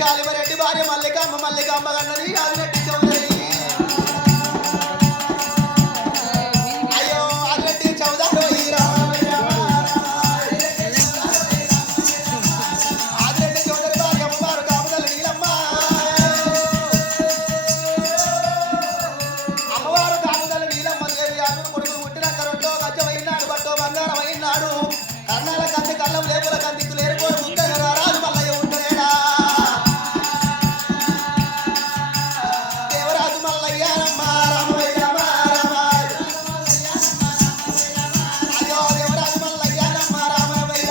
శాలిమరెడ్డి భార్య మల్లికాంబ గన్నది ఆదిరెడ్డి చౌదరి అయ్యో ఆదిరెడ్డి చౌదరి ఆదిరెడ్డి చౌదరి భార్య అమ్మవారు కాపుదల నీలమ్మ అమ్మవారు కాపుదల నీలమ్మ దేవి అతను కొడుకు పుట్టినాక రెండో గచ్చమైనాడు బట్టో బంగారం అయినాడు కర్ణాల కంది కళ్ళం లేపుల కందికు లేరుకోడు రాజు మల్లయ్య ఉంటాడా దేవరాజు మల్లయ్య రమ్మ రామయ్య అయ్యో దేవరాజు మల్లయ్య రమ్మ రామయ్య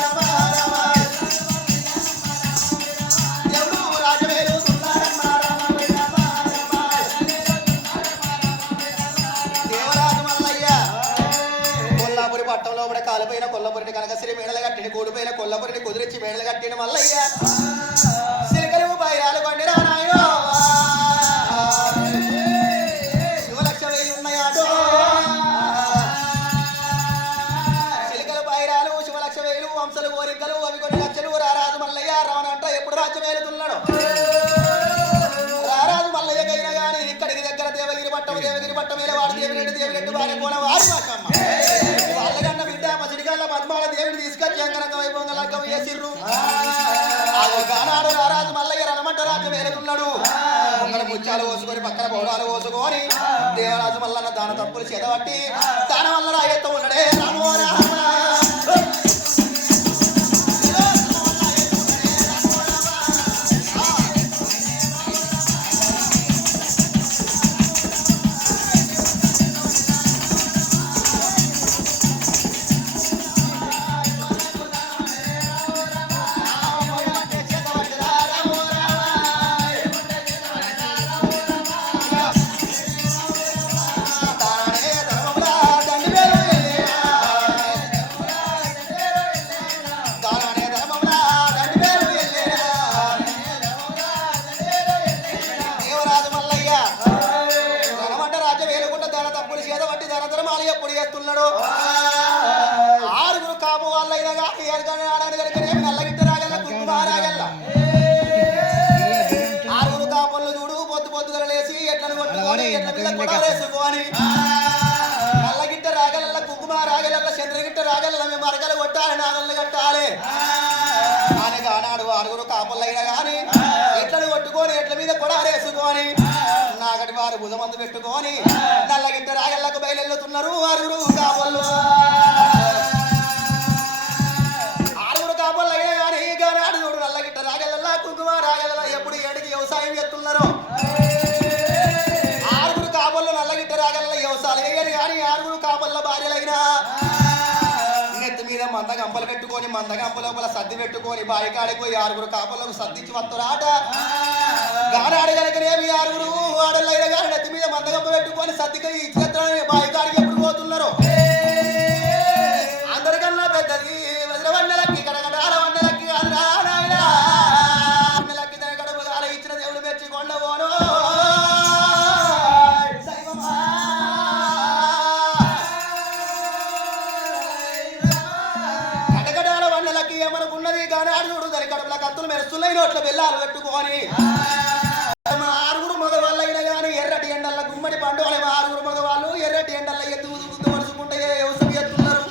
దేవుడు రాజవేలు సుందరమ్మ రామయ్య దేవరాజు మల్లయ్య కొల్లాపురి పట్టంలో కూడా కాలిపోయిన కొల్లపురిని కనకశ్రీ మేడలు కట్టిన కూడిపోయిన కొల్లపురిని కుదిరించి మేడలు కట్టిన మల్లయ్య సిలికలు బైరాలు కొండిరా నాయో శివలక్ష వేలు ఉన్నాయాటో సిలికలు బైరాలు శివలక్ష వేలు వంశలు కోరికలు అవి కొన్ని లక్షలు రారాజు మల్లయ్య రావనంట ఎప్పుడు రాజ్యం వేలుతున్నాడు రారాజు మల్లయ్యకైనా గాని ఇక్కడికి దగ్గర దేవగిరి పట్టం మీద వాడు దేవిరెడ్డి వారి కోన వారు మాకమ్మ వాళ్ళకన్న బిడ్డ పసిడికల్ల పద్మాల దేవుడిని తీసుకొచ్చి అంగరంగ వైభవంగా లగ్గం వేసిర్రు ఆనాడు రారాజు మల్లయ్య రణమంట రాజ్యం వేలుతున్నాడు ముంగడ ముత్యాలు పోసుకొని పక్కన పౌడాలు పోసుకొని దేవరాజు మల్లన్న దాన తప్పులు చేదబట్టి దాన వల్ల రాయత్త ఉన్నడే రామో రామ ఎప్పుడు చేస్తున్నాడు ఆరుగురు కాపు వాళ్ళైనా కానీ ఆడని నల్లగిట్ట రాగల కుంకుమ రాగల ఆరుగురు కాపులు చూడు పొద్దుగల లేసి ఎట్లను కొట్టుకొని ఎట్ల మీద కూడా వేసుకొని నల్లగిట్ట రాగల కుంకుమ రాగల చంద్రగిట్ట రాగల మేము అరగలు కొట్టాలి నాగళ్ళు కట్టాలి అని ఆనాడు ఆరుగురు కాపులైనా కానీ ఎట్లను కొట్టుకొని ఎట్ల మీద కూడా వేసుకొని నాగటి వారు భుజమందు పెట్టుకొని నల్లగిట్ట రాగళ్ళకు బయలుతున్నారు ఆరుగురు కాపళ్ళు అయినా కానీ గానాడు చూడు నల్లగిట్ట రాగల కుంకుమ రాగల ఎప్పుడు ఏడికి వ్యవసాయం చేస్తున్నారు ఆరుగురు కాపళ్ళు నల్లగిట్ట రాగల వ్యవసాయం వేయని కానీ ఆరుగురు కాపళ్ళ భార్యలైనా నెత్తి మీద మందగంపలు పెట్టుకొని మందగంప లోపల సర్ది పెట్టుకొని బాయికాడికి పోయి ఆరుగురు కాపళ్ళకు సర్దించి వస్తురాట గానాడు కనుకనేమి ఆరుగురు ఆడలైన కానీ నెత్తి మీద మందగంప పెట్టుకొని సర్దికి ఇచ్చేస్తానని బాయికాడికి ఎప్పుడు పోతున్నారు అందరికన్నా పెద్దది వజ్రవన్నెలకి కడగడాల వన్నెలకి కాదురా నాయన వన్నెలకి తన కడుపు కాల ఇచ్చిన దేవుడు మెచ్చి కొండవోను కడగడాల వన్నెలకి ఏమనుకున్నది గానాడు చూడు దాని కడుపుల కత్తులు మెరుస్తున్నాయి నోట్ల బెల్లాలు పెట్టుకొని ఆరుగురు మగవాళ్ళైనా కానీ ఎర్రటి ఎండల్ల గుమ్మడి పండు అనే ఆరుగురు మగవాళ్ళు ఎర్రటి ఎండల్ల ఎత్తు వరుసుకుంటే వ్యవసాయం చేస్తున్నారు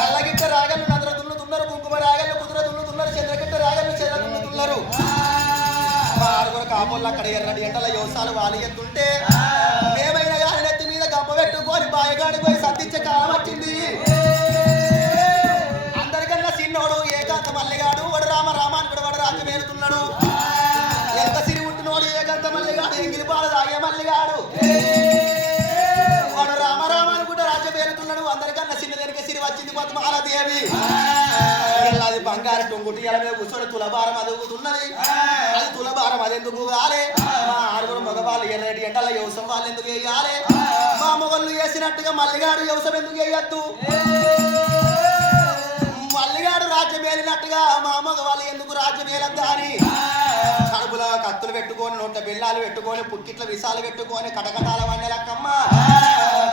నల్లగిట్ట రాగళ్ళు నదర దున్నుతున్నారు కుంకుమ రాగళ్ళు కుదుర దున్నుతున్నారు చంద్రగిట్ట రాగళ్ళు చెర దున్నుతున్నారు ఆరుగురు కాపుళ్ళు అక్కడ ఎర్రటి ఎండల వ్యవసాయాలు వాళ్ళు ఎత్తుంటే మేమైనా కానీ నెత్తి మీద గంప పెట్టుకొని బాయగాడికి పోయి సర్దించే కాలం వచ్చింది అందరికన్నా చిన్నోడు ఏకాంత మల్లిగాడు వాడు రామాని కూడా వాడు రాజ్యం ఏరుతున్నాడు ఎంత సిరి ఉంటున్నాడు ఏకంత మల్లిగాడు ఎంగిలిపాలు తాగే మల్లిగాడు వాడు రామాని కూడా రాజ్యం ఏరుతున్నాడు అందరికన్నా చిన్నదానికి సిరి వచ్చింది పద్మాలదేవి అది బంగారు టొంగుటి ఎలా కూర్చొని తులభారం అదుగుతున్నది అది తులభారం అది ఎందుకు కాలే మా ఆరుగురు మగవాళ్ళు ఎర్రటి ఎండల వ్యవసాయం వాళ్ళు ఎందుకు వేయాలి మా మొగళ్ళు వేసినట్టుగా మల్లిగాడు వ్యవసాయం ఎందుకు వేయద్దు మల్లిగాడు రాజ్యం ఏలినట్టుగా మా మగవాళ్ళు ఎందుకు రాజ్యం ఏలద్దా అని కడుపులో కత్తులు పెట్టుకొని నోట్ల బిళ్ళాలు పెట్టుకొని పుట్టిట్ల విసాలు పెట్టుకొని కటకటాల వన్నెలక్కమ్మ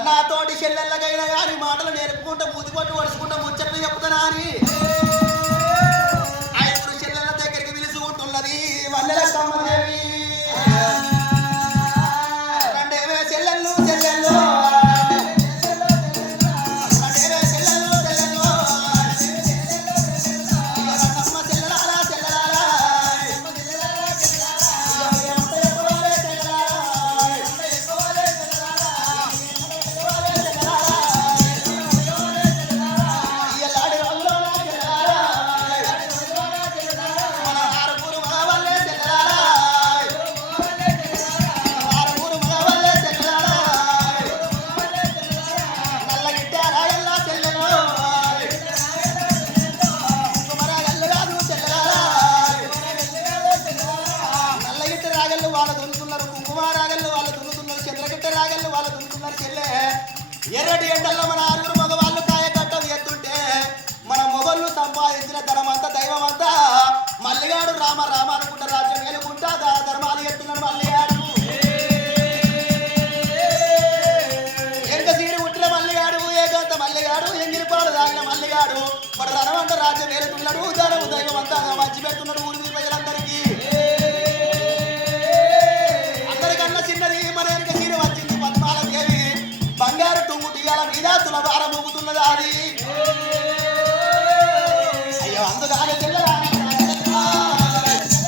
నాతోటి చెల్లెళ్ళకైనా కానీ మాటలు నేర్పుకుంటూ మూతి పట్టు వడుచుకుంటూ ముచ్చట్లు చెప్తున్నా అని ఐదుగురు చెల్లెళ్ళ దగ్గరికి పిలుచుకుంటున్నది చెల్లె ఎర్రటి ఎండల్లో మన ఆరుగురు మగవాళ్ళు కాయ కట్టలు ఎత్తుంటే మన మొగళ్ళు సంపాదించిన ధనమంతా దైవమంతా మల్లిగాడు రామ రామ అనుకుంటా రాజ్యం ఏలుకుంటా ధర్మాలు ఎత్తున్నాడు మల్లిగాడు ఎంక సీడి పుట్టిన మల్లిగాడు ఏకాంత మల్లిగాడు ఎంగిలిపాడు తాగిన మల్లిగాడు వాడు రణమంతా రాజ్యం ఏలుతున్నాడు ధనము దైవమంతా మంచి పెడుతున్నాడు ఊరి ప్రజలందరికీ అందరికన్నా చిన్నది మన వెనక సీడి వచ్చింది పద్మాల దేవి బంగారు టుంగు దిగాల మీద తుల భారం ఊగుతున్నది అది అయ్యో అందుకని